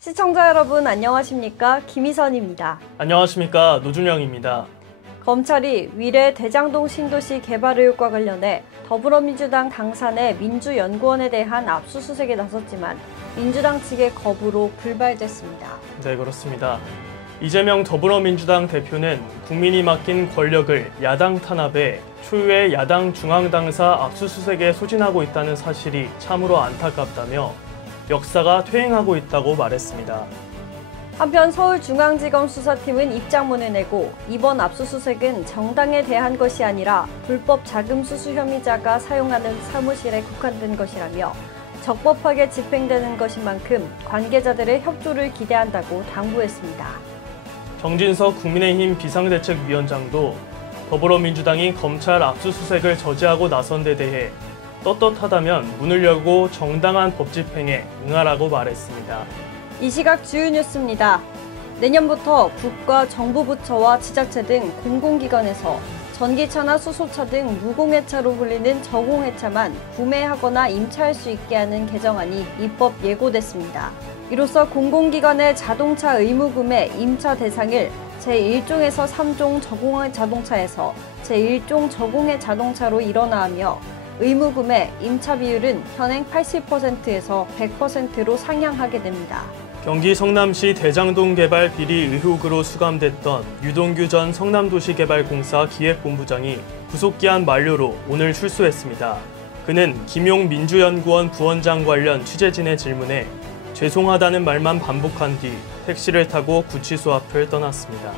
시청자 여러분 안녕하십니까? 김희선입니다. 안녕하십니까? 노준영입니다. 검찰이 위례 대장동 신도시 개발 의혹과 관련해 더불어민주당 당산의 민주연구원에 대한 압수수색에 나섰지만 민주당 측의 거부로 불발됐습니다. 네, 그렇습니다. 이재명 더불어민주당 대표는 국민이 맡긴 권력을 야당 탄압에 초유의 야당 중앙당사 압수수색에 소진하고 있다는 사실이 참으로 안타깝다며 역사가 퇴행하고 있다고 말했습니다. 한편 서울중앙지검 수사팀은 입장문을 내고 이번 압수수색은 정당에 대한 것이 아니라 불법 자금 수수 혐의자가 사용하는 사무실에 국한된 것이라며 적법하게 집행되는 것인 만큼 관계자들의 협조를 기대한다고 당부했습니다. 정진석 국민의힘 비상대책위원장도 더불어민주당이 검찰 압수수색을 저지하고 나선 데 대해 떳떳하다면 문을 열고 정당한 법 집행에 응하라고 말했습니다. 이 시각 주요 뉴스입니다. 내년부터 국가 정부 부처와 지자체 등 공공기관에서 전기차나 수소차 등 무공해차로 불리는 저공해차만 구매하거나 임차할 수 있게 하는 개정안이 입법 예고됐습니다. 이로써 공공기관의 자동차 의무구매 임차 대상을 제1종에서 3종 저공해 자동차에서 제1종 저공해 자동차로 일원화하며 의무구매 임차 비율은 현행 80%에서 100%로 상향하게 됩니다. 경기 성남시 대장동 개발 비리 의혹으로 수감됐던 유동규 전 성남도시개발공사 기획본부장이 구속기한 만료로 오늘 출소했습니다. 그는 김용 민주연구원 부원장 관련 취재진의 질문에 죄송하다는 말만 반복한 뒤 택시를 타고 구치소 앞을 떠났습니다.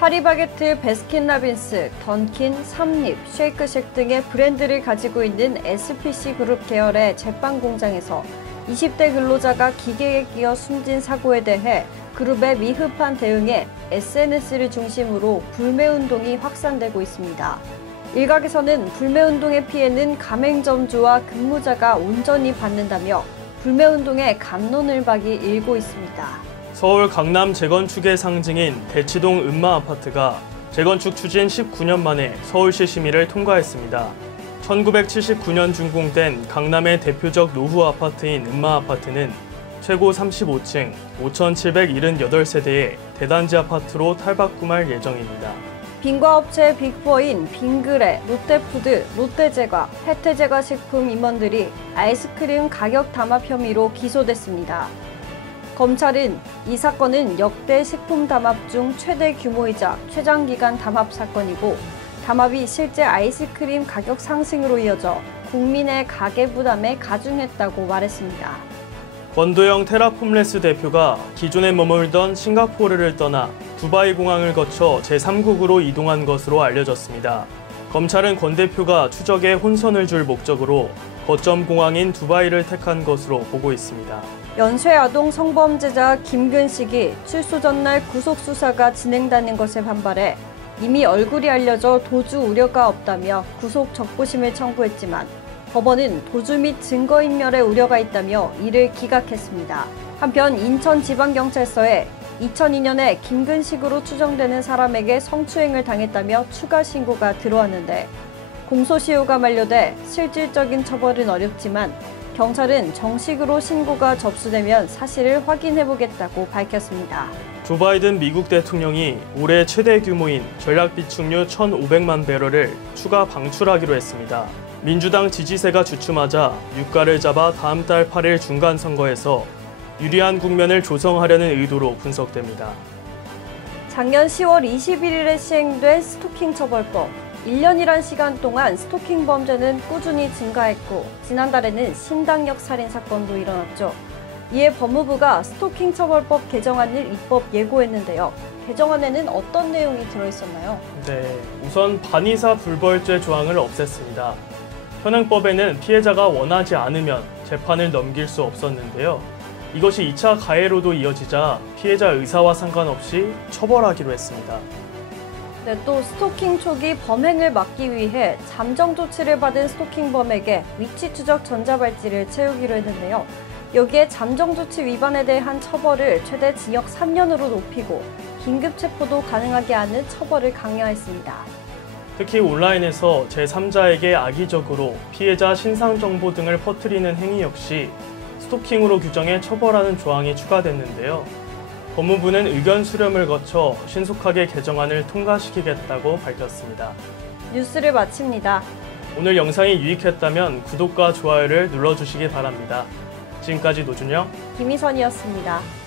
파리바게트, 베스킨라빈스, 던킨, 삼립, 쉐이크쉑 등의 브랜드를 가지고 있는 SPC 그룹 계열의 제빵 공장에서 20대 근로자가 기계에 끼어 숨진 사고에 대해 그룹의 미흡한 대응에 SNS를 중심으로 불매운동이 확산되고 있습니다. 일각에서는 불매운동의 피해는 가맹점주와 근무자가 온전히 받는다며 불매운동에 감론을 박이 일고 있습니다. 서울 강남 재건축의 상징인 대치동 음마아파트가 재건축 추진 19년 만에 서울시 심의를 통과했습니다. 1979년 준공된 강남의 대표적 노후 아파트인 음마아파트는 최고 35층 5,778세대의 대단지 아파트로 탈바꿈할 예정입니다. 빙과업체 빅4인 빙그레, 롯데푸드, 롯데제과, 혜태제과식품 임원들이 아이스크림 가격 담합 혐의로 기소됐습니다. 검찰은 이 사건은 역대 식품 담합 중 최대 규모이자 최장기간 담합 사건이고 담합이 실제 아이스크림 가격 상승으로 이어져 국민의 가계 부담에 가중했다고 말했습니다. 권도영 테라폼레스 대표가 기존에 머물던 싱가포르를 떠나 두바이 공항을 거쳐 제3국으로 이동한 것으로 알려졌습니다. 검찰은 권 대표가 추적에 혼선을 줄 목적으로 거점 공항인 두바이를 택한 것으로 보고 있습니다. 연쇄아동 성범죄자 김근식이 출소 전날 구속수사가 진행되는 것에 반발해 이미 얼굴이 알려져 도주 우려가 없다며 구속 적부심을 청구했지만 법원은 도주 및 증거인멸의 우려가 있다며 이를 기각했습니다. 한편 인천지방경찰서에 2002년에 김근식으로 추정되는 사람에게 성추행을 당했다며 추가 신고가 들어왔는데 공소시효가 만료돼 실질적인 처벌은 어렵지만 경찰은 정식으로 신고가 접수되면 사실을 확인해보겠다고 밝혔습니다. 조 바이든 미국 대통령이 올해 최대 규모인 전략 비축유 1,500만 배럴을 추가 방출하기로 했습니다. 민주당 지지세가 주춤하자 유가를 잡아 다음 달 8일 중간선거에서 유리한 국면을 조성하려는 의도로 분석됩니다. 작년 10월 21일에 시행된 스토킹 처벌법. 1년이란 시간 동안 스토킹 범죄는 꾸준히 증가했고 지난달에는 신당역 살인 사건도 일어났죠. 이에 법무부가 스토킹 처벌법 개정안을 입법 예고했는데요. 개정안에는 어떤 내용이 들어있었나요? 네, 우선 반의사 불벌죄 조항을 없앴습니다. 현행법에는 피해자가 원하지 않으면 재판을 넘길 수 없었는데요. 이것이 2차 가해로도 이어지자 피해자 의사와 상관없이 처벌하기로 했습니다. 네, 또 스토킹 초기 범행을 막기 위해 잠정 조치를 받은 스토킹범에게 위치 추적 전자발찌를 채우기로 했는데요. 여기에 잠정 조치 위반에 대한 처벌을 최대 징역 3년으로 높이고 긴급 체포도 가능하게 하는 처벌을 강화했습니다. 특히 온라인에서 제3자에게 악의적으로 피해자 신상 정보 등을 퍼뜨리는 행위 역시 스토킹으로 규정해 처벌하는 조항이 추가됐는데요. 법무부는 의견 수렴을 거쳐 신속하게 개정안을 통과시키겠다고 밝혔습니다. 뉴스를 마칩니다. 오늘 영상이 유익했다면 구독과 좋아요를 눌러주시기 바랍니다. 지금까지 노준영, 김희선이었습니다.